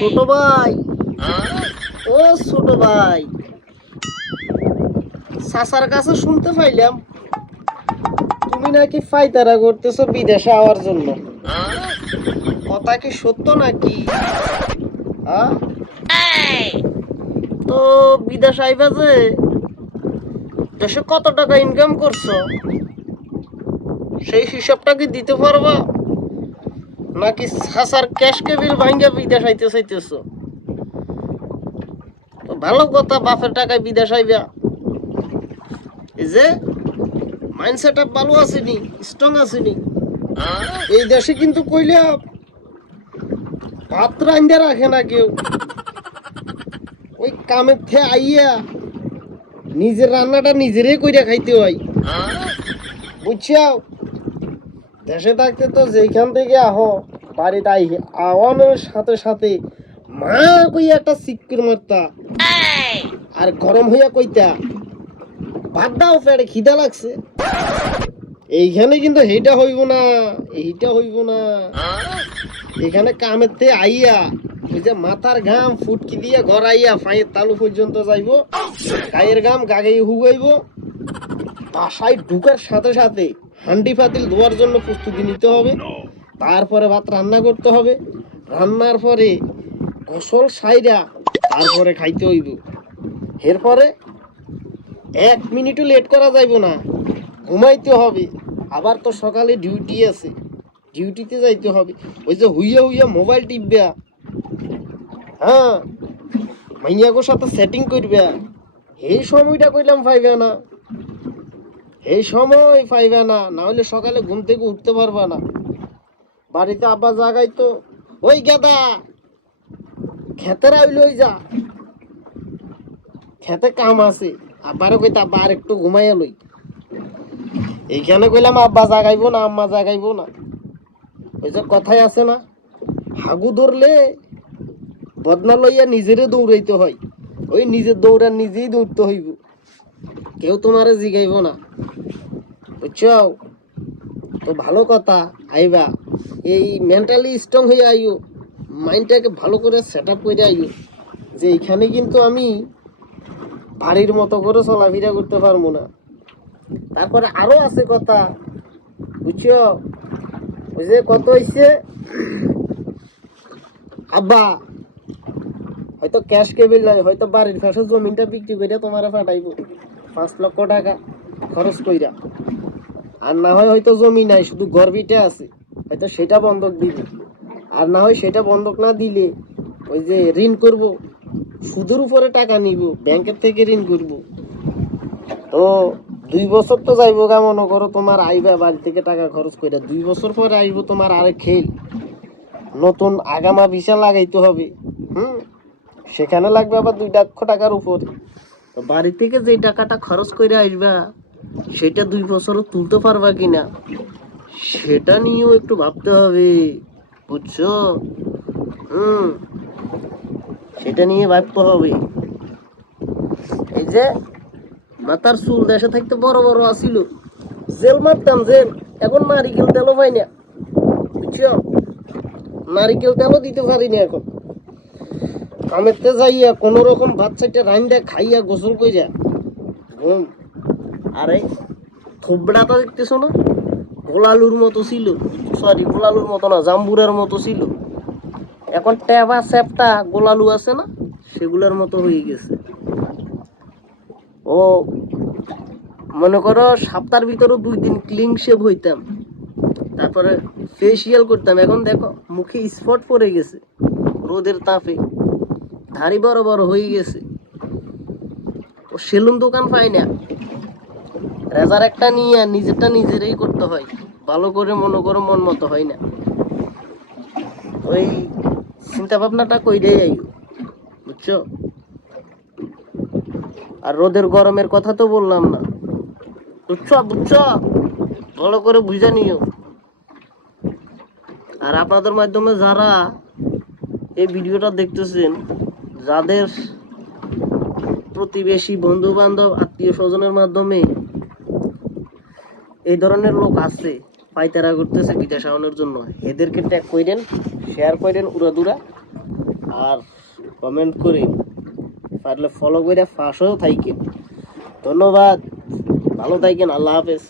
ছোট ভাই, ও ছোট ভাই, চাচার কাছে শুনতে পাইলাম তুমি নাকি ফাইতারা করতেছো বিদেশে যাওয়ার জন্য। কথা কি সত্য নাকি? হ্যাঁ? তো বিদেশ আইবা যে দেশে কত টাকা ইনকাম করছো সেই হিসাবটা কি দিতে পারবা, নাকি চাচার ক্যাশ কেবিল ভাঙ্গা বিদেশ আইতে চাইতেছো? তো ভালো কথা, বাপের টাকায় বিদেশ আইবা, এই যে মাইন্ডসেট ভালো আসেনি, স্ট্রং আসেনি। এই দেশে কিন্তু কইলে ভাত রান্ধে রাখে না কেউ। ওই কামের থেকে আইয়া নিজের রান্নাটা নিজেরই কইরা খাইতে হয়, বুঝছাও? দেশে থাকতে তো যেখান থেকে আহো বাড়িতে আওয়ানোর সাথে সাথে মা কইয়া একটা সিক্কুর মারতা, আর গরম হইয়া কইতা ভাত দাও, পেটে খিদা লাগছে। এইখানে কিন্তু এইটা হইব না, এইটা হইব না। এখানে কামের থেকে আইয়া ওই যে মাথার ঘাম ফুটকি দিয়ে ঘর আইয়া পায়ের তালু পর্যন্ত যাইব, গায়ের ঘাম গাগে হুগাইব, বাসায় ঢুকার সাথে সাথে হান্ডি পাতিল ধোয়ার জন্য প্রস্তুতি নিতে হবে, তারপরে ভাত রান্না করতে হবে, রান্নার পরে গোসল সাইরা তারপরে খাইতে হইব। এরপরে 1 মিনিটও লেট করা যাইব না, ঘুমাইতে হবে। আবার তো সকালে ডিউটি আছে, ডিউটিতে যাইতে হবে। ওই যে হুইয়া হুইয়া মোবাইল টিপবা, হ্যাঁ, মাইয়াগোর সাথে সেটিং করবা, এই সময়টা কইলাম পাইবে না, এই সময় পাইবে না, না হলে সকালে ঘুম থেকে উঠতে পারবা না। বাড়িতে আব্বা জাগাই তো ওই গেদা খেতের আইল, ওই যা খেতে কাম আছে, আব্বারও কইতে আব্বা আর একটু ঘুমাইয়া লই। এইখানে কইলাম আব্বা জাগাইবো না, আম্মা জাগাইবো না। ওই যে কথাই আছে না, হাগু ধরলে বদনা লইয়া নিজেরে দৌড়াইতে হয়, ওই নিজের দৌড়া নিজেই দৌড়তে হইব, কেউ তোমারে জিগাইব না, বুঝছো? তো ভালো কথা, আইবা এই মেন্টালি স্ট্রং হয়ে আইও, মাইন্ডটাকে ভালো করে সেট আপ করে আইও যে এইখানে কিন্তু আমি বাড়ির মতো করে চলাফেরা করতে পারবো না। তারপরে আরো আছে কথা, বুঝছো? ওই যে কত হইছে, আব্বা হয়তো ক্যাশ কেবিল নাই, হয়তো বাড়ির পাশে জমিনটা বিক্রি করে তোমারে পাঠাইবো 5 লক্ষ টাকা খরচ কইরা, আর না হয় হয়তো জমি নাই, শুধু ঘর বিটে আছে, হয়তো সেটা বন্ধক দিবে। আর না হয় সেটা বন্ধক না দিলে ওই যে ঋণ করব, সুদের উপরে টাকা নিব, ব্যাংকের থেকে ঋণ করব। তো 2 বছর তো যাইবো গা, মনে করো তোমার আইবা বাড়ি থেকে টাকা খরচ করে, 2 বছর পরে আইবো তোমার আরেক খেল, নতুন আগামা ভিসা লাগাইতে হবে, সেখানে লাগবে আবার 2 লক্ষ টাকার উপরে। তো বাড়ি থেকে যে টাকাটা খরচ করে আসবা সেটা 2 বছরও তুলতে পারবা কিনা সেটা নিয়েও একটু ভাবতে হবে, বুঝছো? সেটা নিয়ে ভাবতে হবে। এই যে মাথার চুল দেশে থাকতে বড় বড় আসিল, জেল মারতাম জেল, এখন নারিকেল তেলও পাই না, বুঝছো? নারিকেল তেলও দিতে পারি না এখন। কামেতে যাইয়া কোন রকম ভাত চাইটা রান্দা খাইয়া গোসল কইরা ঘুম। আরে থোবড়াটা দেখতেছো না, গোলালুর মতো ছিল, সরি গোলালুর মতো না, জাম্বুরের মতো ছিল, এখন ট্যাবা স্যাপটা গোলালু আছে না, সেগুলোর মতো হয়ে গেছে। ও মনে করো সপ্তাহের ভিতরে 2 দিন ক্লিন শেভ হইতাম, তারপরে ফেসিয়াল করতাম, এখন দেখো মুখে স্পট পড়ে গেছে রোদের তাপে, ধাড়ি বড় বড় হয়ে গেছে। ও সেলুন দোকান পাই না, রেজার একটা নিয়ে নিজেরটা নিজেরই করতে হয়, ভালো করে মনে করো মন মতো হয় না। ওই চিন্তা ভাবনাটা কইরেই আইও, বুঝছো? আর রোদের গরমের কথা তো বললাম না, বুঝছো? বুঝছো, ভালো করে বুঝে নিও। আর আপনাদের মাধ্যমে যারা এই ভিডিওটা দেখতেছেন, যাদের প্রতিবেশী বন্ধু বান্ধব আত্মীয় স্বজনের মাধ্যমে এই ধরনের লোক আছে পাইতারা করতেছে বিদেশ আনানোর জন্য, এদেরকে ট্যাগ করেন, শেয়ার করেন উড়াদুরা, আর কমেন্ট করেন, পারলে ফলো করে পাশেও থাকেন। ধন্যবাদ, ভালো থাকেন, আল্লাহ হাফেজ।